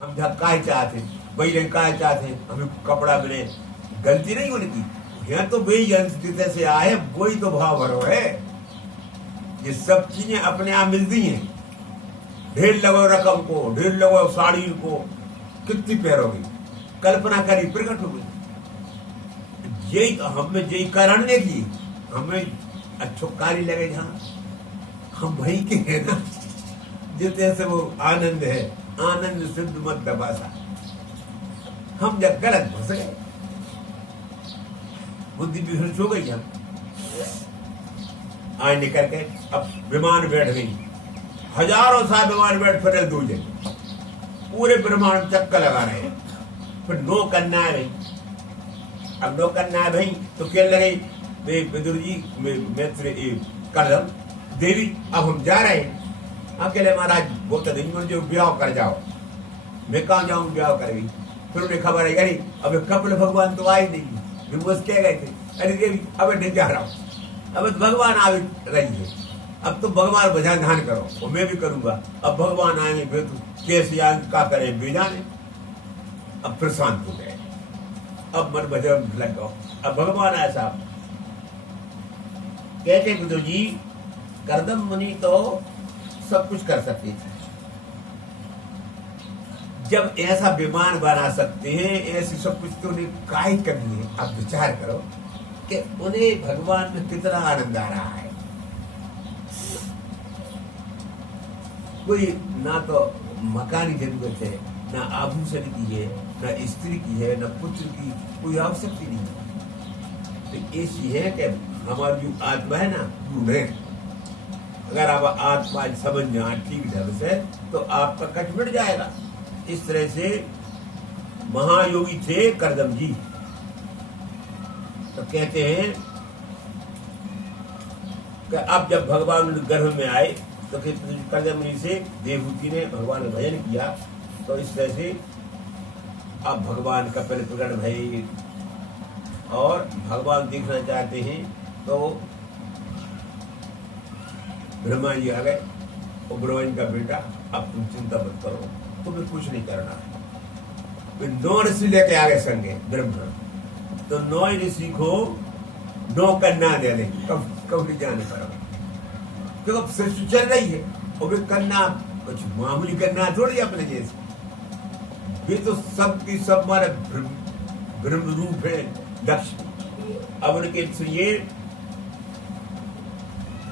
हम काय चाहते वही काय चाहते हमें कपड़ा मिले, गलती नहीं उनकी। यहाँ तो वही जितने से आए वही तो भाव भरो है। ये सब चीजें अपने आप मिलती हैं। ढेर लगो रकम को, ढेर लगो साड़ी को, कितनी पैरोगी, कल्पना करी प्रकट हो गई। यही तो हमें यही कारण ने की, हमें अच्छो कारी लगे जहाँ हम वही के हैं ना, जितने से वो आनंद है, आनंद सिद्ध मत दबासा। हम जब गलत फंस गए, बुद्धि विभ्रष्ट हो गई। हम आज निकल के अब विमान बैठ गई, हजारों सा विमान बैठ फिर दूजे पूरे ब्रह्मांड चक्कर लगा रहे हैं। फिर नो करना है भाई, अब नो करना है भाई तो क्या लगे विदुर जी मित्र कर्दम देवी, अब हम जा रहे हैं अकेले। महाराज वो तो नहीं जो ब्याह कर जाओ, मैं कहाँ जाऊँ ब्याह करेगी। फिर उन्हें खबर आई अरे अब कपिल भगवान तो आए नहीं, विमोश कह गए थे अरे देवी अब नहीं जा रहा हूँ, अब तो भगवान आ रही है, अब तो भगवान भजन ध्यान करो, वो मैं भी करूंगा। अब भगवान आएंगे फिर तो कैसे का करें बेजाने। अब फिर शांत हो गए, अब मन भजन लग गो। अब भगवान आया साहब कहते विदुर जी कर्दम मुनि तो सब कुछ कर सकते थे, जब ऐसा विमान बना सकते हैं, ऐसी सब कुछ तो उन्हें काहे करनी है। आप विचार करो कि उन्हें भगवान में कितना आनंद आ रहा है। कोई ना तो मकान की जरूरत है, ना आभूषण की है, ना स्त्री की है, ना पुत्र की कोई आवश्यकता नहीं है। तो ऐसी है कि हमारी जो आत्मा है ना ढूंढे, अगर आप आत्मा समझ जाए ठीक ढंग से तो आपका कष्ट मिट जाएगा। इस तरह से महायोगी थे कर्दम जी। तो कहते हैं कि अब जब भगवान गर्भ में आए तो कर्दम मुनि से देवहूति ने भगवान का भजन किया। तो इस तरह से अब भगवान का पहले प्रकट भय और भगवान देखना चाहते हैं तो ब्रह्मा जी आ गए। और ब्रह्मा जी का बेटा अब तुम चिंता मत करो, तुम्हें कुछ नहीं करना है। 9 ऋषि लेके आ गए संगे ब्रह्मा, तो 9 ऋषि को 9 कन्या दे दें, कब नहीं जाने पाओगे क्योंकि अब सृष्टि चल रही है। और वे कन्या कुछ मामूली कन्या थोड़ी अपने जैसे, वे तो सबकी सब हमारे ब्रह्म रूप है लक्ष्मी। अब उनके ये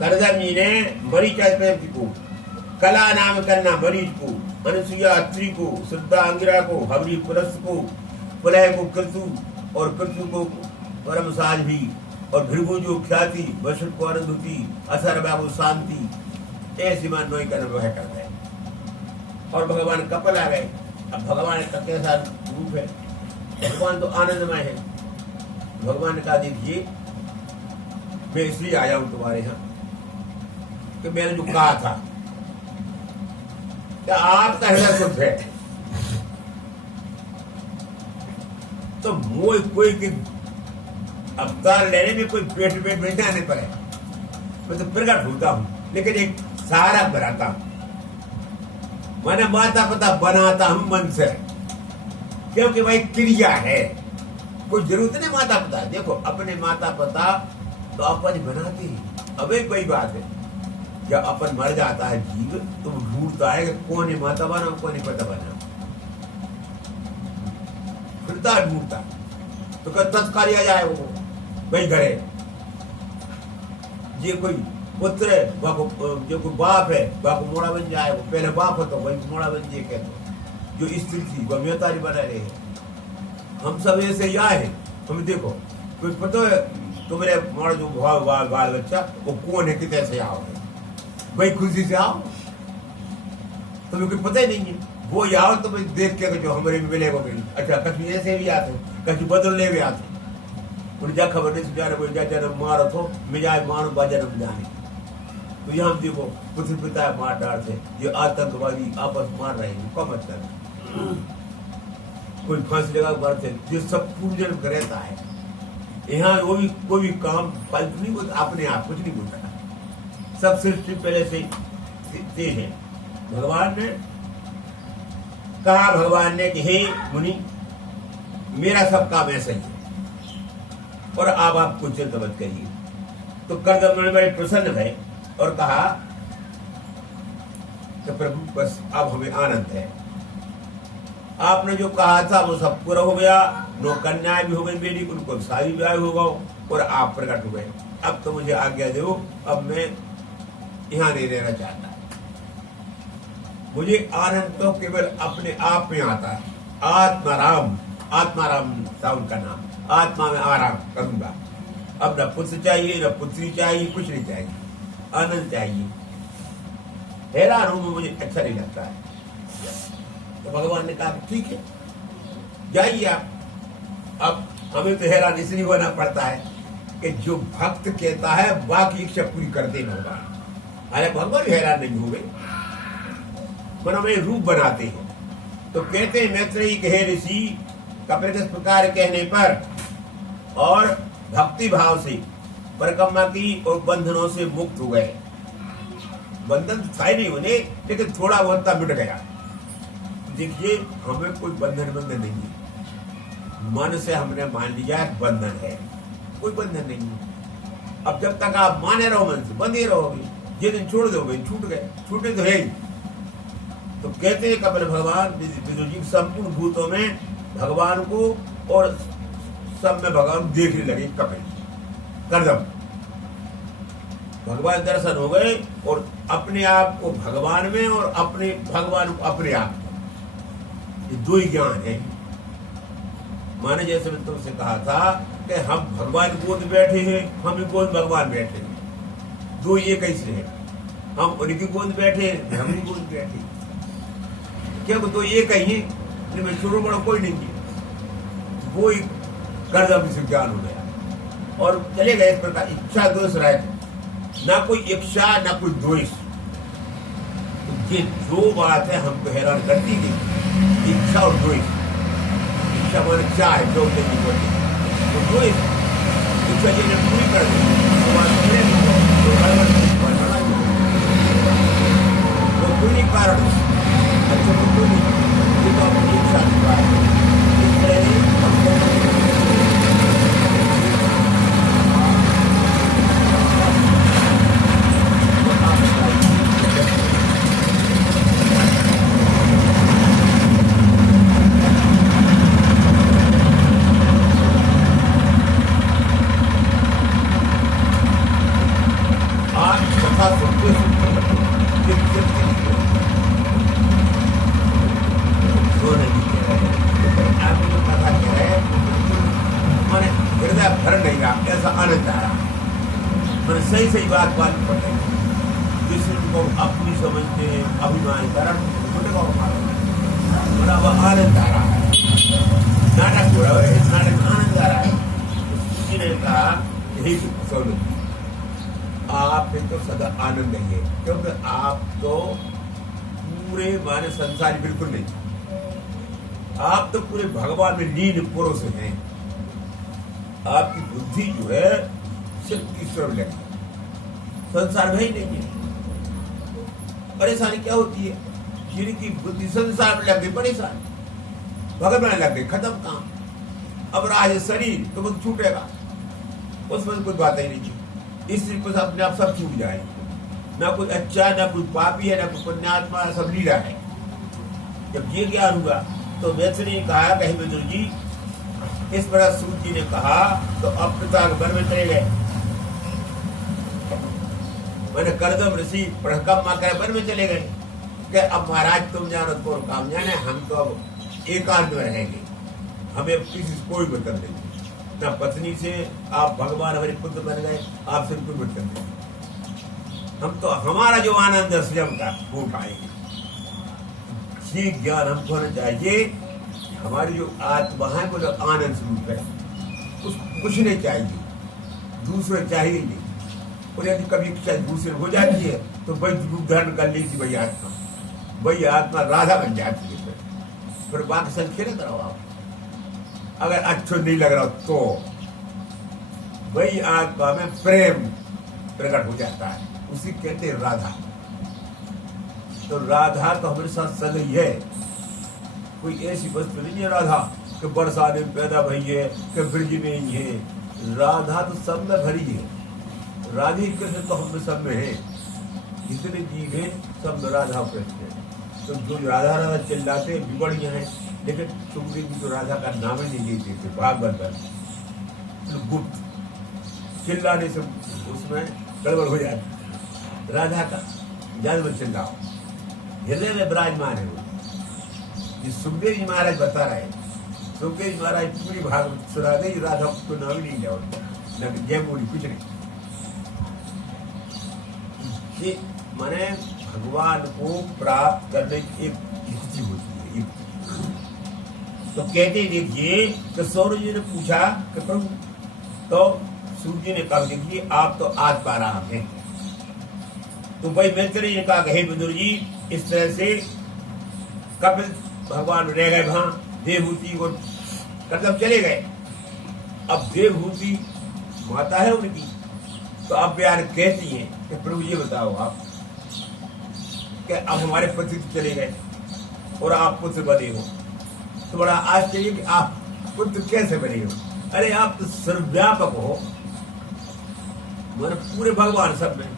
कर्दम जी ने मरीच को, कला नाम करना मरीच को, अनुसुईया अत्रि को, श्रद्धा अंगिरा को, हवरी पुलस को, पुलह को कृतु और कृतु को परम साज भी, और भृगु जो ख्याति, वसुट को अरुंधति, असर बाबू शांति, ऐसी मान नोई का वह करता है। और भगवान कपिल आ गए। अब भगवान का कैसा रूप है, भगवान तो आनंदमय है। भगवान ने कहा देखिए मैं इसलिए आया हूं तुम्हारे यहाँ कि मैंने जो कहा था कि आपका हृदय शुद्ध है, तो मोह कोई के अवतार लेने में कोई पेट में जाने पर है। मैं तो प्रकट होता हूं, लेकिन एक सहारा बनाता हूं, मैंने माता पिता बनाता हूं मन से, क्योंकि भाई क्रिया है, कोई जरूरत नहीं माता पिता। देखो अपने माता पिता तो अपन बनाते हैं। अब एक वही बात है, जब अपन मर जाता है जीव तो ढूंढता है कि कौन है माता बना, कौन है पिता बना, फिरता ढूंढता तो तत्काल आ जाए वो वही घरे। ये कोई पुत्र है जो कोई बाप है बाप मोड़ा बन जाए, वो पहले बाप हो तो वही मोड़ा बन जाए। कहते जो स्त्री थी वो म्योतारी बना रहे हैं। हम सब ऐसे ही आए हैं। तुम देखो कोई पता है तुम्हारे मोड़ा जो बाल बच्चा वो कौन है, कितने से आओ भाई, खुशी से आओ, तुम्हें कोई पता ही नहीं है। वो आओ तो भाई देख के जो हमारे में मिलेगा मिली। अच्छा कभी ऐसे भी आते, कभी बदलने भी आते, उन्हें जा खबर नहीं जा रहे जा जन्म मारो तो मिजाज मारो बा जन्म जाने। तो यहाँ हम देखो पुत्र पिता मार डालते, ये आतंकवादी आपस मार रहे हैं, कम मतलब कोई फांसी लगा मारते, ये सब पूजन रहता है। यहाँ वो भी कोई भी काम फालतू नहीं बोलता, अपने आप कुछ नहीं बोलता, सब सृष्टि पहले से तेज है। भगवान ने कहा भगवान ने कि हे मुनि, मेरा सब काम ऐसा ही है और आप कुछ चिंता मत करिए। तो कर्दम ने बड़े प्रसन्न भय और कहा कि प्रभु बस अब हमें आनंद है, आपने जो कहा था वो सब पूरा हो गया, 9 कन्याएं भी हो गई मेरी, उनको शादी ब्याह होगा और आप प्रकट हो गए। अब तो मुझे आज्ञा दो, अब मैं यहाँ नहीं रहना चाहता। मुझे आनंद तो केवल अपने आप में आता है। आत्माराम, आत्माराम था उनका नाम, आत्मा में आराम करूंगा। अब न पुत्र चाहिए न पुत्री चाहिए, कुछ नहीं चाहिए, आनंद चाहिए। हैरान हूं, मुझे अच्छा नहीं लगता है। तो भगवान ने कहा ठीक है जाइए आप। अब हमें तो हैरान इसलिए होना पड़ता है कि जो भक्त कहता है बाकी इच्छा पूरी कर देना होगा। अरे भगवान हैरान नहीं हो गए, मनोमय रूप बनाते हैं। तो कहते हैं मैत्रेयी के हे ऋषि, कपिल के इस प्रकार कहने पर और भक्ति भाव से परिक्रमा की और बंधनों से मुक्त हो गए। बंधन था ही नहीं उन्हें, लेकिन थोड़ा बहुत मिट गया। देखिए हमें कोई बंधन नहीं है, मन से हमने मान लिया बंधन है, कोई बंधन नहीं है। अब जब तक आप माने रहो मन से बंधे रहोगे, जिस दिन छोड़ दोगे छूट गए, छूटे तो है ही। तो कहते हैं कपिल भगवान विदुर जी संपूर्ण भूतों में भगवान को और सब में भगवान देखने लगे। कपिल कर्दम भगवान दर्शन हो गए और अपने आप को भगवान में और अपने भगवान को अपने आप में, ये दो ही ज्ञान है। माने जैसे मैंने तुमसे कहा था कि हम भगवान गोद बैठे हैं, हम गोद भगवान बैठे हैं, दो ये कैसे है। हम उनकी गोद बैठे हैं, हम गोद बैठे, क्या तो ये कहिए इनमें छोड़ो बड़ो कोई नहीं है। वो ही कर्दम से ज्ञान हो गया और चले गए। इस प्रकार इच्छा दोष रहे, ना कोई इच्छा ना कोई द्वेष। तो ये दो बात है हमको हैरान करती थी, इच्छा और द्वेष। इच्छा माने चाहे जो नहीं बोलते, तो द्वेष इच्छा ये पूरी कर दी वो पूरी कारण अच्छा तो कोई नहीं, ये तो अपनी इच्छा की बात है। इस तरह हमको सही बात पड़े जिसको अपनी समझते अभिमान कारण आनंद आ रहा है, नाटक हो रहा है, इस नाटक में आनंद आ रहा है। किसी ने कहा सुनो आप तो सदा आनंद ही है, क्योंकि आप तो पूरे माने संसारी बिल्कुल नहीं, आप तो पूरे भगवान में लीन पुरुष हैं। आपकी बुद्धि जो है सिर्फ ईश्वर में लगी, संसार में ही नहीं है। परेशानी क्या होती है, जिनकी बुद्धि संसार में लग गई परेशानी, भगवान में लग गई, खत्म काम। अब रहा है शरीर तो वो छूटेगा, उसमें कोई बात ही नहीं थी। इसलिए कुछ अपने आप सब छूट जाएगी, ना कोई अच्छा ना कोई पापी है ना कोई पुण्यात्मा, सब लीला है। जब ये ज्ञान हुआ तो मैत्री ने कहा कहीं विदुर जी इस प्रकार सूत जी ने कहा तो अब पिता वन में चले गए। मैंने कर्दम ऋषि परिक्रमा कर वन में चले गए कि अब महाराज तुम जानो तो काम जाने, हम तो अब एकांत में रहेंगे, हमें अब किसी से कोई मतलब नहीं, ना पत्नी से, आप भगवान हमारे पुत्र बन गए, आपसे कोई मतलब नहीं। हम तो हमारा जो आनंद है स्वयं का वो उठाएंगे। ये ज्ञान हमको होना चाहिए। हमारी जो आत्मा है वो जो आनंद स्वरूप है, उसको कुछ नहीं चाहिए, दूसरे चाहिए नहीं। और यदि कभी इच्छा दूसरे हो जाती है तो वही रूप धारण कर ली थी, वही आत्मा राधा बन जाती है। फिर बाकी संखेत रहो आप, अगर अच्छा नहीं लग रहा तो वही आत्मा में प्रेम प्रकट हो जाता है, उसी कहते हैं राधा। तो राधा तो हमारे साथ सद ही है, कोई ऐसी वस्तु नहीं है राधा कि बरसाने में पैदा भई है कि ब्रज में ही है। राधा तो सब में भरी है। राधे कृष्ण तो हम सब में है, जितने जीव हैं सब में राधा कृष्ण है। तो जो राधा राधा चिल्लाते बिगड़िया है, लेकिन सुखदेव जी तो राधा का नाम ही नहीं लेते थे। भागवत में गुप्त चिल्लाने से उसमें गड़बड़ हो जाती। राधा का जन्म चिल्लाओ, हृदय में विराजमान है वो। ये सुखदेव जी महाराज बता रहे हैं। सुखदेव जी महाराज पूरी भागवत सुना दे, राधा को नाम ही नहीं लिया, न जय बोली कुछ नहीं। ये माने भगवान को प्राप्त करने की एक युक्ति होती है, युक्ति। तो कहते देखिए कि सूर्य जी ने पूछा कि प्रभु, तो सूर्य जी ने कहा देखिए आप तो आज पाराम हैं। तो भाई मैत्री ने कहा हे विदुर जी, इस तरह से कपिल भगवान रह गए वहां, देवहूति और कदम चले गए। अब देवहूति माता है उनकी, तो अब बयान कहती हैं कि प्रभु ये बताओ आप कि अब हमारे पति तो चले गए और आप पुत्र बने हो, तो बड़ा आश्चर्य कि आप पुत्र कैसे बने हो? अरे आप तो सर्वव्यापक हो, मतलब पूरे भगवान सब में,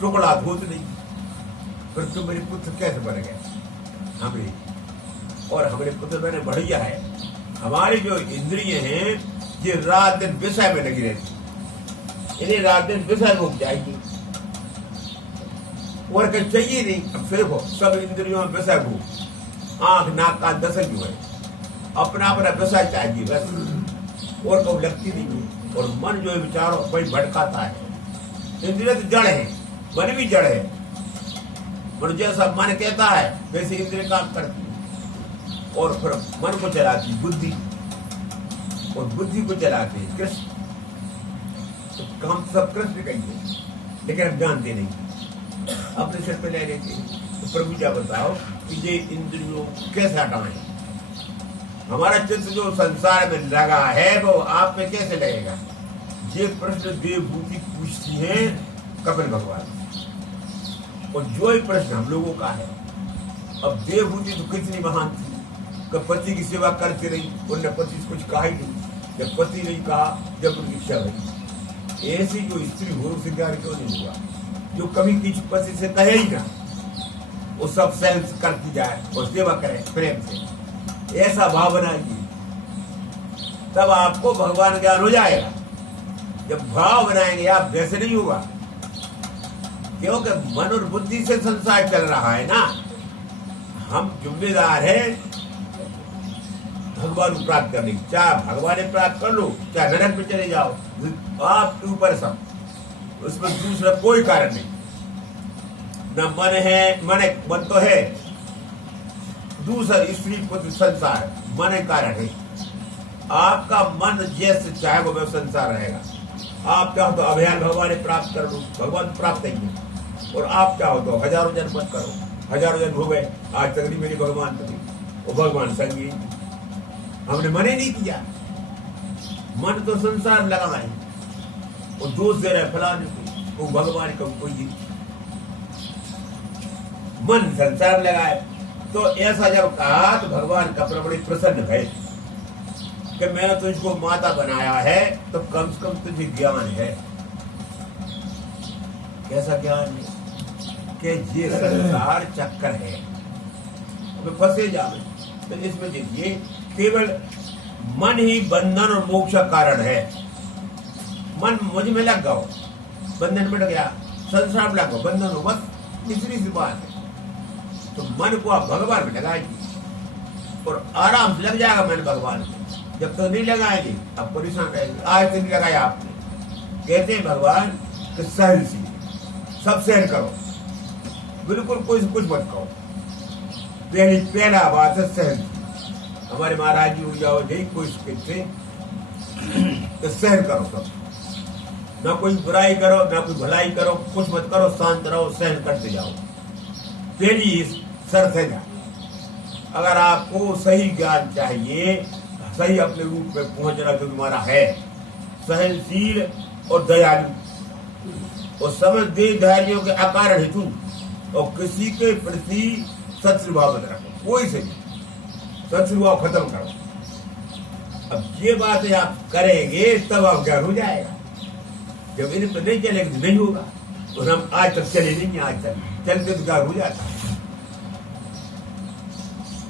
टुकड़ा धोत नहीं, पर तुम मेरे पुत्र कैसे बन गए? हमें और हमारे पुत्र बने बढ़िया है। हमारी जो इंद्रिय हैं ये रात दिन विषय में लगी रहती, इन्हें रात दिन विषय भोग जाएगी और कहीं चाहिए नहीं। अब फिर हो सब इंद्रियों में विषय भोग, आंख नाक कान दसन जो है अपना अपना विषय चाहिए बस, और कब लगती नहीं है। और मन जो है विचारों पर भटकाता है। इंद्रिय तो जड़ है, मन भी जड़ है, पर जैसा मन कहता है वैसे इंद्रिय काम करती है। और फिर मन को चलाती बुद्धि, और बुद्धि को चलाते कृष्ण। तो काम सब कृष्ण कहिए, लेकिन हम जानते नहीं, अपने सिर पे ले लेते। तो प्रभु जी बताओ कि ये इंद्रियों कैसे हटाएं? हमारा चित्त जो संसार में लगा है वो आप पे कैसे लगेगा? ये प्रश्न देवभूति पूछती है कपिल भगवान, और जो ही प्रश्न हम लोगों का है। अब देवभूति तो कितनी महान थी, पति की सेवा करते रही, उन्होंने पति से कुछ कहा ही नहीं। जब पति नहीं कहा, जब उनकी इच्छा हुई, ऐसी जो स्त्री हो उसे ज्ञान क्यों नहीं हुआ? जो कभी किसी पति से कहे ही ना, वो सब सहन करती जाए और सेवा करे प्रेम से, ऐसा भाव बनाइए, तब आपको भगवान ज्ञान हो जाएगा। जब भाव बनाएंगे आप, वैसे नहीं होगा, क्योंकि मन और बुद्धि से संसार चल रहा है ना। हम जिम्मेदार हैं भगवान को प्राप्त करने की। चाहे भगवान ने प्राप्त कर लो, चाहे नरक में चले जाओ, आपके ऊपर सब, उसमें दूसरा कोई कारण नहीं। न मन है, मन तो है, दूसरा स्त्री पुत्र संसार, मन कारण है। आपका मन जैसे चाहे वो संसार रहेगा। आप चाहो तो अभ्यान भगवान ने प्राप्त कर लो, भगवान प्राप्त नहीं है। और आप चाहो तो हजारों जन्म मत करो, हजारों जन्म हो गए, आज तक नहीं मेरी भगवान पति, वो भगवान संगी, हमने मन ही नहीं किया। मन तो संसार में लगा है, वो दोष दे रहे फलाने को, वो भगवान का कोई मन संसार में लगा है। तो ऐसा जब कहा तो भगवान का बड़े प्रसन्न भय कि मैंने तुझको माता बनाया है, तो कम से कम तुझे ज्ञान है। कैसा ज्ञान है? कि ये संसार चक्कर है, तो फंसे जावे। तो इसमें देखिए केवल मन ही बंधन और मोक्ष का कारण है। मन मुझ में लग गया, बंधन में लग गया, संसार में लग गया, बंधन हो, बस तीसरी सी बात है। तो मन को आप भगवान में लगाएंगे और आराम से लग जाएगा मन भगवान में। जब तक नहीं लगाएंगे आप परेशान रहेंगे। आज तक नहीं लगाया आपने, कहते हैं भगवान कि सहनशील, सब सहन करो, बिल्कुल कुछ मत कहो। पहला बात है सहन। हमारे महाराज जी हो जाओ, यही कोशिश करते तो सहन करो सब, ना कोई बुराई करो ना कोई भलाई करो, कुछ मत करो, शांत रहो, सहन करते जाओ। पहली शर्त है ज्ञान। अगर आपको सही ज्ञान चाहिए, सही अपने रूप में पहुंचना जो तुम्हारा है, सहनशील और दयालु और समझ देहधारियों के अकारण हेतु और किसी के प्रति शत्रु भाव मत रखो, कोई से नहीं। सत्सुभाव खत्म करो। अब ये बातें आप करेंगे तब आप ज्ञान हो जाएगा। जब इन पर नहीं चलेंगे तो नहीं होगा। और हम आज तक चले नहीं, आज तक चलते तो ज्ञान हो जाता।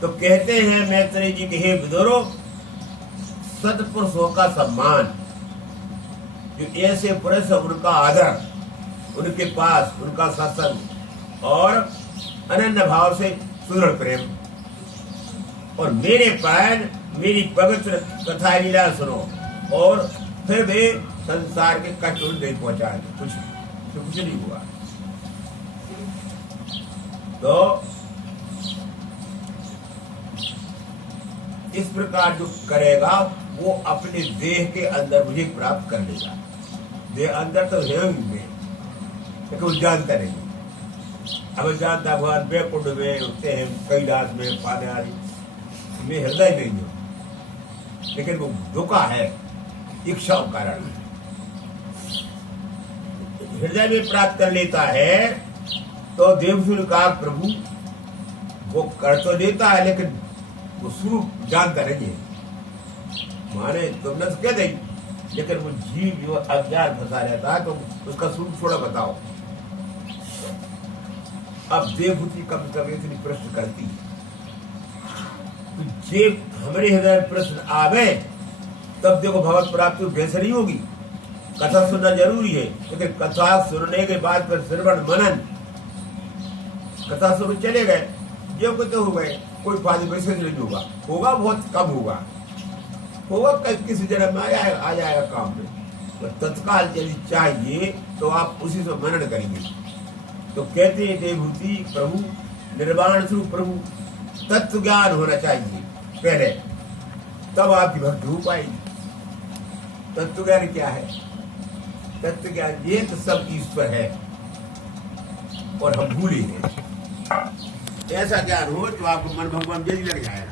तो कहते हैं मैत्रेय जी के हे विदुरो, सत्पुरुषों का सम्मान, जो ऐसे पुरुष उनका आदर, उनके पास उनका सत्संग और अनन्य भाव से सुदृढ़ प्रेम, और मेरे पान मेरी पवित्र कथा लीला सुनो, और फिर वे संसार के कष्ट नहीं पहुंचाएंगे, कुछ नहीं हुआ। तो इस प्रकार जो करेगा वो अपने देह के अंदर मुझे प्राप्त कर लेगा। देह अंदर तो है ही में, लेकिन वो जानता नहीं। अब जानता भगवान बैकुंठ में होते हैं, कैलाश में, पाने आदि में हृदय नहीं हो, लेकिन वो दुखा है इच्छा कारण। हृदय में प्राप्त कर लेता है तो देवसुर का प्रभु वो कर तो देता है, लेकिन वो स्वरूप जानता नहीं है। माने तुमने तो कह दी, लेकिन वो जीव जो अज्ञान फंसा रहता है, तो उसका स्वरूप थोड़ा बताओ। अब देवभूति कभी कभी इतनी प्रश्न करती है, तो जे हमारे हृदय में प्रश्न आवे तब देखो भगवत प्राप्ति वैसे नहीं होगी। कथा सुनना जरूरी है, लेकिन कथा सुनने के बाद फिर श्रवण मनन, कथा सुन चले गए, जो कुछ हो गए, कोई फायदा वैसे नहीं होगा, होगा बहुत कम होगा किसी जन्म में आ जाएगा काम में। तो तत्काल यदि चाहिए तो आप उसी से मनन करेंगे। तो कहते हैं देवभूति प्रभु, निर्वाण स्वरूप प्रभु, तत्व ज्ञान होना चाहिए पहले, तब आपकी भक्ति हो पाएगी। तत्व ज्ञान क्या है? तत्व ज्ञान ये तो सब ईश्वर है और हम भूले हैं। ऐसा ज्ञान हो तो आपको मन भगवान जल्दी लग जाएगा।